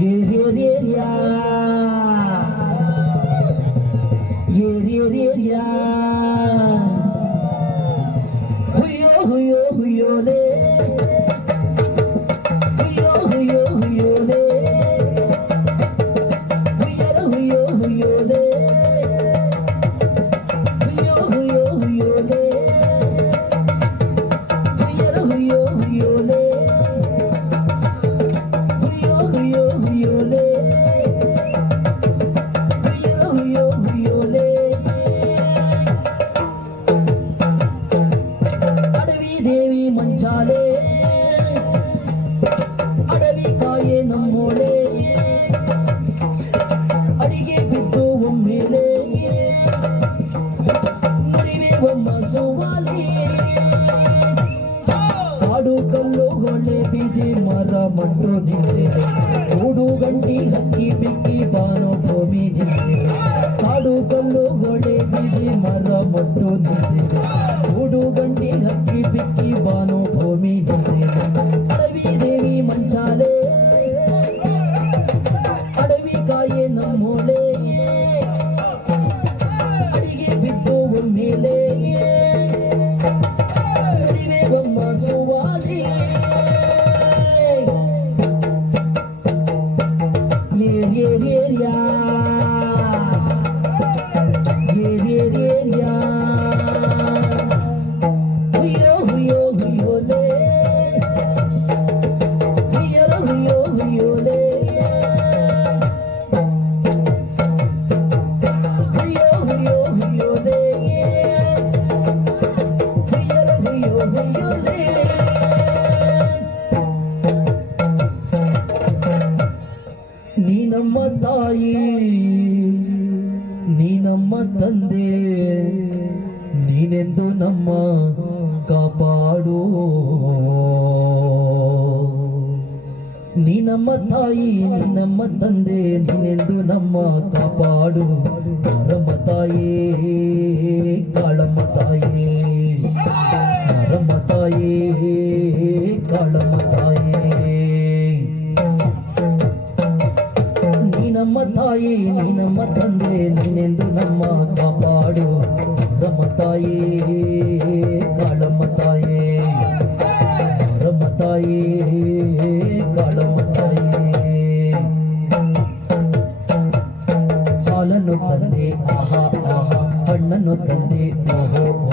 Area area ಹುಯ್ಯೋ ಹುಯ್ಯೋ ಹುಯ್ಯೋಲೆ ಹುಯ್ಯೋ ಹುಯ್ಯೋ ಹುಯ್ಯೋಲೆ ಹುಯ್ಯರ ಹುಯ್ಯೋ ಹುಯ್ಯೋಲೆ ಹುಯ್ಯೋ ಹುಯ್ಯೋ ಹುಯ್ಯೋಲೆ ಹುಯ್ಯರ ಹುಯ್ಯೋ ಹುಯ್ಯೋಲೆ ಹುಯ್ಯೋ ಹುಯ್ಯೋ ಹುಯ್ಯೋಲೆ ಹುಯ್ಯರ ಹುಯ್ಯೋ ಹುಯ್ಯೋಲೆ ಅಡವಿ ದೇವಿ ಮಂಚಾಲೆ ಅಡವಿ ಕಾಯೆ ನಮ್ಮೋಳೆ ಅಡಿಗೆ ಬಿದ್ದು ಒಮ್ಮೆಲೆ ನುಡಿವೆ ಒಮ್ಮ ಸುವಾಲಿ ಕಾಡು ಕಲ್ಲು ಹೊಳೆ ಬೀದಿ ಮರ ಮಣ್ಣು ನಿಂತೆ ಕೂಡು ಗಂಟಿ ಹಕ್ಕಿ ಬಿಕ್ಕಿ ಬಾನೋ ಭೂಮಿ ನಿಂತೆ ಕಾಡು ಕಲ್ಲು ಹೊಳೆ ಬೀದಿ ಮರ ಮಣ್ಣು ನಿಂತೆ ಕೂಡು ಗಂಟಿ ಹಕ್ಕಿ ಬಿಕ್ಕಿ ಬಾನೋ ಭೂಮಿ ನಿಂತೆ ಅಡವಿ ದೇವಿ ಮಂಚಾಲೆ ಅಡವಿ ಕಾಯೆ ನಮ್ಮೋಳೆ ಅಡಿಗೆ ಬಿದ್ದು ಒಮ್ಮೆಲೆ ನುಡಿವೆ ಒಮ್ಮ ಸುವಾಲಿ ಏರಿಯಾ ಏರಿಯಾ ಹುಯ್ಯೋ ಹುಯ್ಯೋ ಹುಯ್ಯೋಲೆ ಹುಯ್ಯರ ಹುಯ್ಯೋ ಹುಯ್ಯೋಲೆ ಹುಯ್ಯೋ ಹುಯ್ಯೋ ಹುಯ್ಯೋಲೆ ಹುಯ್ಯರ ಹುಯ್ಯೋ ಹುಯ್ಯೋಲೆ ನೀ ನಮ್ಮ ತಾಯಿ ನೀ ನಮ್ಮ ತಂದೆ ನೀನೆಂದು ನಮ್ಮ ಕಾಪಾಡು ನೀ ನಮ್ಮ ತಾಯಿ ನೀ ನಮ್ಮ ತಂದೆ ನೀನೆಂದು ನಮ್ಮ ಕಾಪಾಡು ಕಾಳಮ್ಮ ತಾಯಿ ಕಾಳಮ್ಮ ತಾಯಿ ಕಾಳಮ್ಮ ತಾಯಿ ಕಾಳಮ್ಮ ತಾಯಿ ನೀ ನಮ್ಮ ತಾಯಿ ನೀ ನಮ್ಮ ತಂದೆ ನೀನೆಂದು ನಮ್ಮ ಕಾಪಾಡು ಕಾಳಮ್ಮ ತಾಯಿ ಕಾಳಮ್ಮ ತಾಯಿ ಕಾಳಮ್ಮ ತಾಯಿ ಕಾಳಮ್ಮ ತಾಯಿ ಹಾಲನ್ನು ತಂದೆ ಆಹಾ ಆಹಾ ಹಣ್ಣನ್ನು ತಂದೆ ಓಹೋ ಓಹೋ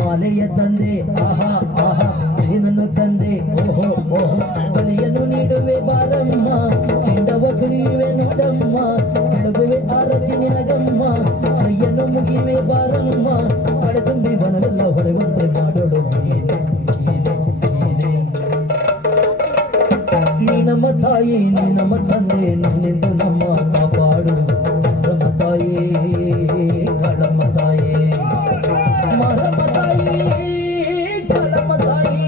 ಮಾಲೆಯ ತಂದೆ ಆಹಾ ಆಹಾ ಜೇನನ್ನು ತಂದೆ ಓಹೋ ಓಹೋ ಬಲಿಯನ್ನು ನೀಡುವೆ ಬಾರಮ್ಮ ಕೆಂಡವ ತುಳಿಯುವೆ ನೋಡಮ್ಮ ಕೆಳಗುವೆ ಆರತಿ ನಿನಗಮ್ಮ ಕೈಯನ್ನು ಮುಗಿವೆ ಬಾರಮ್ಮ ಕಡೆದುಂಬಿ ಬನವೆಲ್ಲ ಹೊಳೆವಂತೆ ಮಾಡೋಡು ನೀ ನಮ್ಮ ತಾಯಿ ನೀ ನಮ್ಮ ತಂದೆ ನೀನೆಂದು ನಮ್ಮ ಕಾಪಾಡು ನಮ್ಮ ತಾಯಿ ಕಾಳಮ್ಮ ತಾಯಿ ಮಾರಮ್ಮ ತಾಯಿ ಕಾಳಮ್ಮ ತಾಯಿ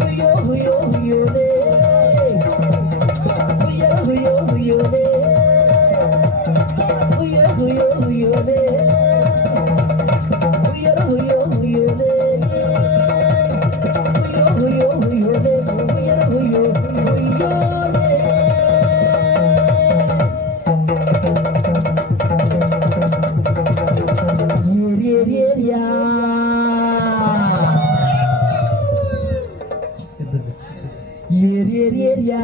ಹುಯ್ಯೋ ಹುಯ್ಯೋ ಹುಯ್ಯೋಲೆ ಹುಯ್ಯರ ಹುಯ್ಯೋ ಹುಯ್ಯೋಲೆ ಹುಯ್ಯೋ ಹುಯ್ಯೋ ಹುಯ್ಯೋಲೆ ಹುಯ್ಯರ ಹುಯ್ಯೋ ಹುಯ್ಯೋಲೆ ಹುಯ್ಯೋ ಹುಯ್ಯೋ ಹುಯ್ಯೋಲೆ ಹುಯ್ಯರ ಹುಯ್ಯೋ ಹುಯ್ಯೋಲೆ ಏರಿಯಾ ಏರಿಯಾ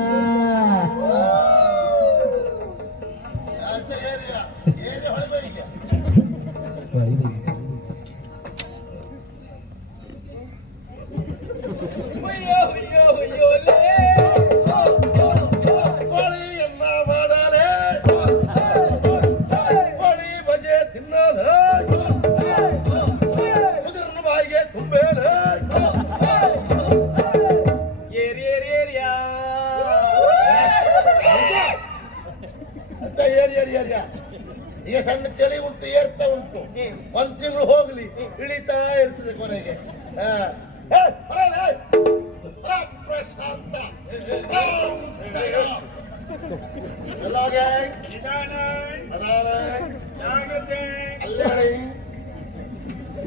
ಈಗ ಸಣ್ಣ ಚಳಿ ಉಂಟು ಏರ್ತಾ ಉಂಟು ಒಂದ್ ತಿಂಗಳು ಹೋಗ್ಲಿ ಇಳಿತಾ ಇರ್ತದೆ ಕೊನೆಗೆ ಪ್ರಶಾಂತ ಅಲ್ಲೇ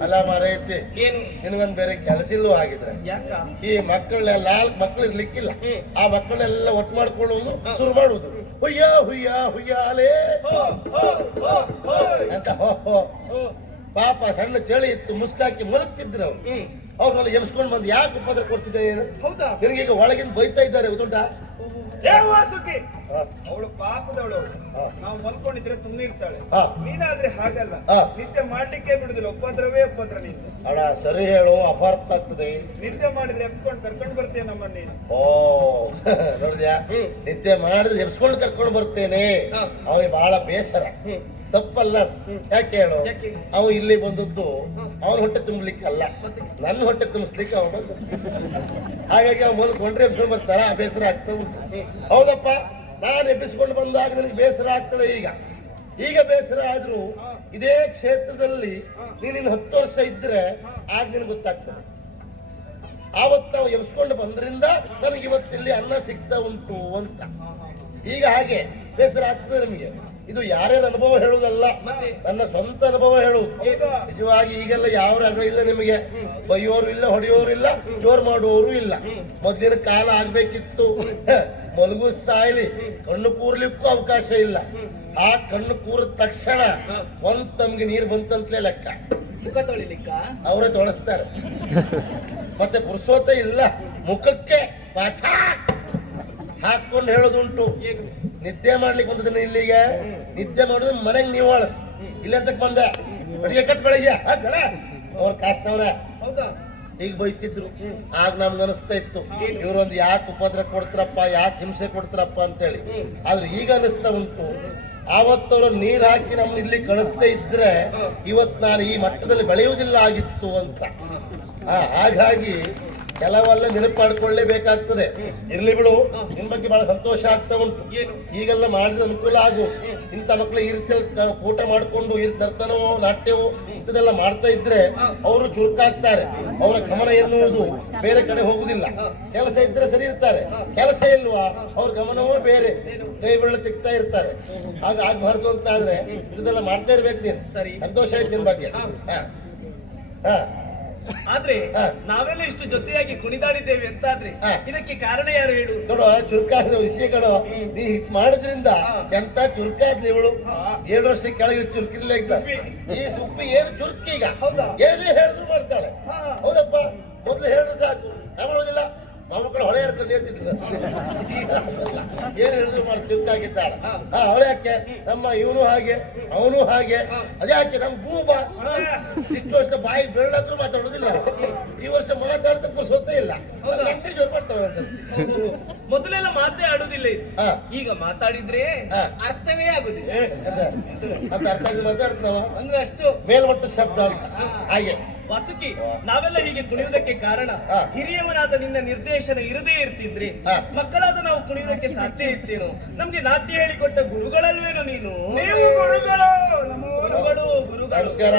ಅಲ್ಲ ಮಾರೈತಿ ಏನು ನಿನಗೊಂದ್ ಬೇರೆ ಕೆಲಸ ಇಲ್ಲೂ ಆಗಿದ್ರೆ ಯಾಕ ಈ ಮಕ್ಕಳನ್ನೆಲ್ಲ 4 ಮಕ್ಕಳು ಇರ್ಲಿಕ್ಕಿಲ್ಲ ಆ ಮಕ್ಕಳನ್ನೆಲ್ಲ ಒಟ್ಟು ಮಾಡ್ಕೊಳ್ಳೋದು ಶುರು ಮಾಡುದು ಹುಯ್ಯ ಹುಯ್ಯ ಹುಯ್ಯಾಲೇ ಅಂತ ಹೋ ಪಾಪ ಸಣ್ಣ ಚಳಿ ಇತ್ತು ಮುಸ್ಕಾಕಿ ಮುಳುಗ್ತಿದ್ರು ಅವ್ರನ್ನೆಲ್ಲ ಎಬ್ಸ್ಕೊಂಡು ಬಂದು ಯಾಕೆ ಉಪದ್ರ ಕೊಡ್ತಿದ್ದೆ ಏನು ಹೌದಾ ನಿನಗೀಗ ಒಳಗಿಂದ ಬೈತಾ ಇದ್ದಾರೆ ಗೊತ್ತುಂಟಾ ಏ ವಾಸುಕಿ ಅವಳು ಪಾಪದವಳು ನಾವು ಮಲ್ಕೊಂಡಿದ್ರೆ ಸುಮ್ಮನೆ ಇರ್ತಾಳೆ ಹಾ. ನೀನಾದ್ರೆ ಹಾಗಲ್ಲ ಹಾ. ನಿತ್ಯ ಮಾಡ್ಲಿಕ್ಕೆ ಬಿಡುದಿಲ್ಲ ಉಪದ್ರವೇ ಉಪದ್ರ ನೀನು ಅಣ್ಣ ಸರಿ ಹೇಳು ಅಪಾರ್ಥ ಆಗ್ತದೆ ನಿತ್ಯ ಮಾಡಿದ್ರೆ ಎಬ್ಸ್ಕೊಂಡು ಕರ್ಕೊಂಡು ಬರ್ತೀಯ ನಮ್ಮನ್ನ ನೀನು ಓ ನೋಡಿದ್ಯಾ ನಿದ್ದೆ ಮಾಡಿದ್ರೆ ಎಬ್ಸ್ಕೊಂಡು ಕರ್ಕೊಂಡು ಬರ್ತೇನೆ ಹಾ. ಅವನಿಗೆ ಬಹಳ ಬೇಸರ ತಪ್ಪಲ್ಲ ಯಾಕೆ ಹೇಳು ಯಾಕೆ? ಅವ ಇಲ್ಲಿ ಬಂದದ್ದು ಅವನ ಹೊಟ್ಟೆ ತುಂಬಲಿಕ್ಕಲ್ಲ ನನ್ನ ಹೊಟ್ಟೆ ತುಂಬಿಸ್ಲಿಕ್ಕೆ ಅವನು ಬಂದ ಹಾಗಾಗಿ ಅವ ಮಲ್ಕೊಂಡ್ರೆ ಎಬ್ಸ್ಕೊಂಡು ಬರ್ತಾರ ಆ ಬೇಸರ ಆಗ್ತಾ ಉಂಟು ಹೌದಪ್ಪ ನಾನು ಎಬ್ಬಿಸ್ಕೊಂಡು ಬಂದಾಗ ನನಗೆ ಬೇಸರ ಆಗ್ತದೆ ಈಗ ಬೇಸರ ಆದ್ರೂ ಇದೇ ಕ್ಷೇತ್ರದಲ್ಲಿ ನೀನು 10 ವರ್ಷ ಇದ್ರೆ ಆಗ ನಿನಗೆ ಗೊತ್ತಾಗ್ತದೆ ಆವತ್ತು ನಾವು ಎಬ್ಸ್ಕೊಂಡು ಬಂದ್ರಿಂದ ನನಗೆ ಇವತ್ತಿಲ್ಲಿ ಅನ್ನ ಸಿಗ್ತಾ ಉಂಟು ಅಂತ ಈಗ ಹಾಗೆ ಬೇಸರ ಆಗ್ತದೆ ನಮಗೆ ಇದು ಯಾರ್ಯಾರ ಅನುಭವ ಹೇಳುವುದಲ್ಲ ನನ್ನ ಸ್ವಂತ ಅನುಭವ ಹೇಳುವುದು ನಿಜವಾಗಿ ಈಗೆಲ್ಲ ಯಾವ ರಗ ಇಲ್ಲ ನಿಮಗೆ ಬೈಯೋರು ಇಲ್ಲ ಹೊಡೆಯೋರು ಇಲ್ಲ ಜೋರ್ ಮಾಡುವವರು ಇಲ್ಲ ಮೊದಲಿನ ಕಾಲ ಆಗ್ಬೇಕಿತ್ತು ಮಲಗು ಸಾಯ್ಲಿ ಕಣ್ಣು ಕೂರ್ಲಿಕ್ಕೂ ಅವಕಾಶ ಇಲ್ಲ ಆ ಕಣ್ಣು ಕೂರಿದ ತಕ್ಷಣ ಒಂದ್ ತಮ್ಗೆ ನೀರು ಬಂತಂತಲೇ ಲೆಕ್ಕ ಮುಖ ತೊಳಿಲಿಕ್ಕ ಅವರೇ ತೊಳಸ್ತಾರೆ ಮತ್ತೆ ಪುರುಷೋತ್ತ ಇಲ್ಲ ಮುಖಕ್ಕೆ ಪಾಚಾ ಹಾಕೊಂಡು ಹೇಳೋದುಂಟು ನಿದ್ದೆ ಮಾಡ್ಲಿಕ್ಕೆ ಬಂದದನ್ನ ಇಲ್ಲಿಗೆ ನಿದ್ದೆ ಮಾಡೋದು ಮನೆಗೆ ನೀವು ಅಳಸ್ ಇಲ್ಲ ಅಂತ ಬಂದೆ ಅಡಿಗೆ ಕಟ್ ಬೆಳಿಗ್ಗೆ ಅವ್ರ ಕಾಸ್ತವ್ರ ಹೌದಾ ಈಗ ಬೈತಿದ್ರು ಆಗ ನಮ್ಗೆ ಅನಿಸ್ತಾ ಇತ್ತು ಇವ್ರೊಂದು ಯಾಕೆ ಉಪದ್ರ ಕೊಡ್ತಾರಪ್ಪ ಯಾಕೆ ಹಿಂಸೆ ಕೊಡ್ತಾರಪ್ಪ ಅಂತೇಳಿ ಆದ್ರೆ ಈಗ ಅನಿಸ್ತಾ ಉಂಟು ಆವತ್ತವ್ರ ನೀರ್ ಹಾಕಿ ನಮ್ಮನ್ನ ಇಲ್ಲಿ ಕಳಿಸ್ತಾ ಇದ್ರೆ ಇವತ್ತು ನಾನು ಈ ಮಟ್ಟದಲ್ಲಿ ಬೆಳೆಯುವುದಿಲ್ಲ ಆಗಿತ್ತು ಅಂತ ಹಾಗಾಗಿ ಕೆಲವೆಲ್ಲ ನೆನಪು ಮಾಡ್ಕೊಳ್ಳೇಬೇಕಾಗ್ತದೆ ಇರ್ಲಿ ಬಿಡು ನಿನ್ ಬಗ್ಗೆ ಬಹಳ ಸಂತೋಷ ಆಗ್ತಾ ಉಂಟು ಈಗೆಲ್ಲ ಮಾಡಿದ್ರೆ ಅನುಕೂಲ ಆಗು ಇಂಥ ಮಕ್ಕಳು ಈ ರೀತಿಯಲ್ಲಿ ಊಟ ಮಾಡ್ಕೊಂಡು ಈ ನರ್ತನವೋ ನಾಟ್ಯವೋ ಇಂಥದೆಲ್ಲ ಮಾಡ್ತಾ ಇದ್ರೆ ಅವರು ಚುರುಕಾಗ್ತಾರೆ ಅವರ ಗಮನ ಎನ್ನುವುದು ಬೇರೆ ಕಡೆ ಹೋಗುದಿಲ್ಲ ಕೆಲಸ ಇದ್ರೆ ಸರಿ ಇರ್ತಾರೆ ಕೆಲಸ ಇಲ್ವಾ ಅವ್ರ ಗಮನವೂ ಬೇರೆ ಕೈ ಬೆಳ್ಳ ತಿಕ್ತಾ ಇರ್ತಾರೆ ಆಗ ಆಗ್ಬಾರ್ದು ಅಂತ ಆದ್ರೆ ಇದೆಲ್ಲ ಮಾಡ್ತಾ ಇರ್ಬೇಕು ನೀನು ಸಂತೋಷ ಆಯ್ತು ನಿನ್ ಬಗ್ಗೆ ಹಾ ಆದ್ರೆ ನಾವೆಲ್ಲ ಇಷ್ಟು ಜೊತೆಯಾಗಿ ಕುಣಿದಾಡಿದ್ದೇವೆ ಅಂತಾದ್ರೆ ಇದಕ್ಕೆ ಕಾರಣ ಯಾರು ಹೇಳು ನೋಡುವ ಚುರುಕಾದ ವಿಷಯಗಳು ನೀ ಇಷ್ಟು ಮಾಡಿದ್ರಿಂದ ಎಂತ ಚುರುಕಾದ್ಲಿ ಇವಳು 7 ವರ್ಷ ಕೆಳಗೆ ಚುರುಕಿಲ್ಲ ಈಗ ಈ ಸುಪ್ಪಿ ಏನು ಚುರುಕಿ ಈಗ ಏನೇ ಹೇಳಿದ್ರು ಮಾಡ್ತಾಳೆ ಹೌದಪ್ಪ ಮೊದ್ಲು ಹೇಳಿದ್ರು ಸಾಕು ಮಾಡೋದಿಲ್ಲ ಮಕ್ಕಳು ಹೊಳೆ ಹರ್ಕೊಂಡು ಹೇಳ್ತಿದ್ದ ಏನ್ ಹೇಳಿದ್ರು ಮಾಡಿ ಚುರುಕಾಗಿದ್ದಾಳೆ ಹೊಳೆ ಯಾಕೆ ನಮ್ಮ ಇವನು ಹಾಗೆ ಅವನು ಹಾಗೆ ಅದ್ಯಾಕೆ ನಮ್ ಗೂಬ ಇಷ್ಟು ವರ್ಷ ಬಾಯಿ ಬೆಳ್ಳಂದ್ರೂ ಮಾತಾಡೋದಿಲ್ಲ ಈ ವರ್ಷ ಮಾತಾಡ್ತಾ ಪುರ್ಸೊತ್ತೇ ಇಲ್ಲ ನಂಗೆ ಜೋರ್ ಮಾಡ್ತಾವೆ ಮೊದಲೆಲ್ಲ ಮಾತೇ ಆಡುದಿಲ್ಲ ಈಗ ಮಾತಾಡಿದ್ರೆ ಅರ್ಥವೇ ಆಗುದಿಲ್ಲ ಅಂತ ಅರ್ಥ ಆಗಿ ಮಾತಾಡ್ತಾವ ಅಂದ್ರೆ ಅಷ್ಟು ಮೇಲ್ಮಟ್ಟ ಶಬ್ದ ಅಂತ ಹಾಗೆ ವಾಸುಕಿ ನಾವೆಲ್ಲ ಹೀಗೆ ಕುಣಿಯುವುದಕ್ಕೆ ಕಾರಣ ಹಿರಿಯವನಾದ ನಿನ್ನ ನಿರ್ದೇಶನ ಇರದೇ ಇರ್ತಿದ್ರೆ ಮಕ್ಕಳಾದ ನಾವು ಕುಣಿಯುವುದಕ್ಕೆ ಸಾಧ್ಯ ಇರ್ತೇನೋ ನಮ್ಗೆ ನಾಟ್ಯ ಹೇಳಿಕೊಟ್ಟ ಗುರುಗಳಲ್ವೇನೋ ನೀನು ನೀವು ಗುರುಗಳು ಗುರುಗಳು ಗುರುಗಳು ನಮಸ್ಕಾರ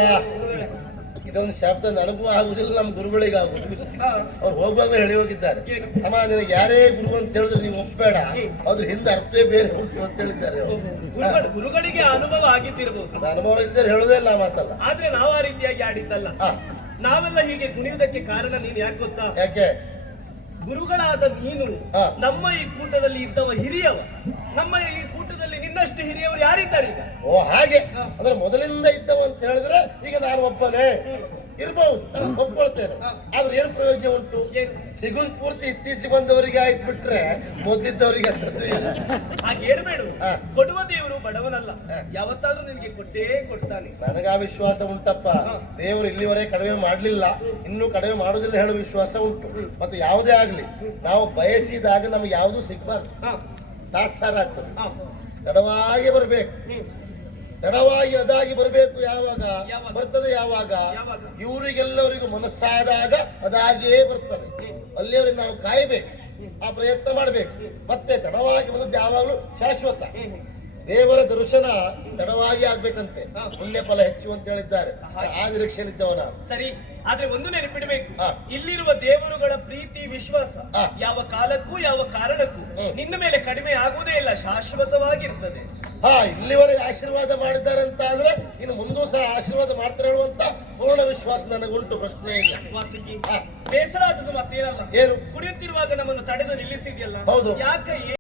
ಇದೊಂದು ಶಬ್ದ ನನಗೂ ಆಗುದಿಲ್ಲ ನಮ್ಮ ಗುರುಗಳಿಗೆ ಆಗುದಿಲ್ಲ ಅವ್ರು ಹೋಗುವಾಗ ಹೇಳಿ ಹೋಗಿದ್ದಾರೆ ಅಮ್ಮ ನಿನಗೆ ಯಾರೇ ಗುರು ಅಂತ ಹೇಳಿದ್ರೆ ನೀವು ಒಪ್ಪಬೇಡ ಅದ್ರ ಹಿಂದೆ ಅರ್ಥವೇ ಬೇರೆ ಉಂಟು ಅಂತ ಹೇಳಿದ್ದಾರೆ ಗುರುಗಳಿಗೆ ಅನುಭವ ಆಗಿತ್ತಿರಬಹುದು ಅನುಭವ ಇದ್ದರೆ ಹೇಳುದೇ ಇಲ್ಲ ಮಾತಲ್ಲ ಆದ್ರೆ ನಾವು ಆ ರೀತಿಯಾಗಿ ಆಡಿದ್ದಲ್ಲ ನಾವೆಲ್ಲ ಹೀಗೆ ಕುಣಿಯುವುದಕ್ಕೆ ಕಾರಣ ನೀನು ಯಾಕೆ ಗೊತ್ತಾ ಯಾಕೆ ಗುರುಗಳಾದ ನೀನು ನಮ್ಮ ಈ ಕೂಟದಲ್ಲಿ ಇದ್ದವ ಹಿರಿಯವ ನಮ್ಮ ಈ ಕೂಟದಲ್ಲಿ ನಿನ್ನಷ್ಟು ಹಿರಿಯವರು ಯಾರಿದ್ದಾರೆ ಈಗ ಓ ಹಾಗೆ ಅಂದ್ರೆ ಮೊದಲಿಂದ ಇದ್ದವ ಅಂತ ಹೇಳಿದ್ರೆ ಈಗ ನಾನು ಒಬ್ಬನೇ ಇರ್ಬಹುದು ಒಪ್ಕೊಳ್ತೇನೆ ಆದ್ರೆ ಏನ್ ಪ್ರಯೋಜನ ಉಂಟು ಸಿಗುಲ್ ಪೂರ್ತಿ ಇತ್ತೀಚೆಗೆ ಬಂದವರಿಗೆ ಆಯ್ತು ಬಿಟ್ರೆ ಮೊದ್ಲಿದ್ದವರಿಗೆ ಅಷ್ಟೇ ಹಾಗೆ ಹೇಳ್ಬೇಡ ಕೊಡುವ ದೇವರು ಬಡವನಲ್ಲ ಯಾವತ್ತಾದ್ರೂ ನಿನಗೆ ಕೊಟ್ಟೇ ಕೊಡ್ತಾನೆ ನನಗ ಆ ವಿಶ್ವಾಸ ಉಂಟಪ್ಪ ದೇವರು ಇಲ್ಲಿವರೆಗೆ ಕಡಿಮೆ ಮಾಡ್ಲಿಲ್ಲ ಇನ್ನೂ ಕಡಿಮೆ ಮಾಡುದಿಲ್ಲ ಹೇಳೋ ವಿಶ್ವಾಸ ಉಂಟು ಮತ್ತೆ ಯಾವುದೇ ಆಗ್ಲಿ ನಾವು ಬಯಸಿದಾಗ ನಮ್ಗೆ ಯಾವ್ದು ಸಿಗ್ಬಾರ್ದು ತಾತ್ಸಾರ ಆಗ್ತದೆ ತಡವಾಗಿ ಬರ್ಬೇಕು ತಡವಾಗಿ ಅದಾಗಿ ಬರಬೇಕು ಯಾವಾಗ ಬರ್ತದೆ ಯಾವಾಗ ಇವರಿಗೆಲ್ಲವರಿಗೂ ಮನಸ್ಸಾದಾಗ ಅದಾಗಿಯೇ ಬರ್ತದೆ ಅಲ್ಲಿಯವರಿಗೆ ನಾವು ಕಾಯಬೇಕು ಆ ಪ್ರಯತ್ನ ಮಾಡಬೇಕು ಮತ್ತೆ ತಡವಾಗಿ ಬಂದದ್ದು ಯಾವಾಗಲೂ ಶಾಶ್ವತ ದೇವರ ದರ್ಶನ ತಡವಾಗಿ ಆಗ್ಬೇಕಂತೆ ಪುಣ್ಯ ಫಲ ಹೆಚ್ಚು ಅಂತ ಹೇಳಿದ್ದಾರೆ ಆ ನಿರೀಕ್ಷೆಯಲ್ಲಿದ್ದವನ ಸರಿ ಆದ್ರೆ ಒಂದು ನೆನಪಿಡಬೇಕು ಇಲ್ಲಿರುವ ದೇವರುಗಳ ಪ್ರೀತಿ ವಿಶ್ವಾಸ ಯಾವ ಕಾಲಕ್ಕೂ ಯಾವ ಕಾರಣಕ್ಕೂ ನಿನ್ನ ಮೇಲೆ ಕಡಿಮೆ ಆಗುವುದೇ ಇಲ್ಲ ಶಾಶ್ವತವಾಗಿರ್ತದೆ ಹಾ ಇಲ್ಲಿವರೆಗೆ ಆಶೀರ್ವಾದ ಮಾಡಿದ್ದಾರೆ ಅಂತ ಆದ್ರೆ ಇನ್ನು ಮುಂದೂ ಸಹ ಆಶೀರ್ವಾದ ಮಾಡ್ತಾರೆ ಹೇಳುವಂತ ಪೂರ್ಣ ವಿಶ್ವಾಸ ನನಗುಂಟು, ಪ್ರಶ್ನೆ ಇಲ್ಲ. ವಾಸುಕಿ ಹಾ. ಬೇಸರ ಆದದ್ದು ಮತ್ತೇನಲ್ಲ, ಏನು ಕುಡಿಯುತ್ತಿರುವಾಗ ನಮ್ಮನ್ನು ತಡೆದು ನಿಲ್ಲಿಸಿದ್ಯಲ್ಲ, ಹೌದು. ಯಾಕೆ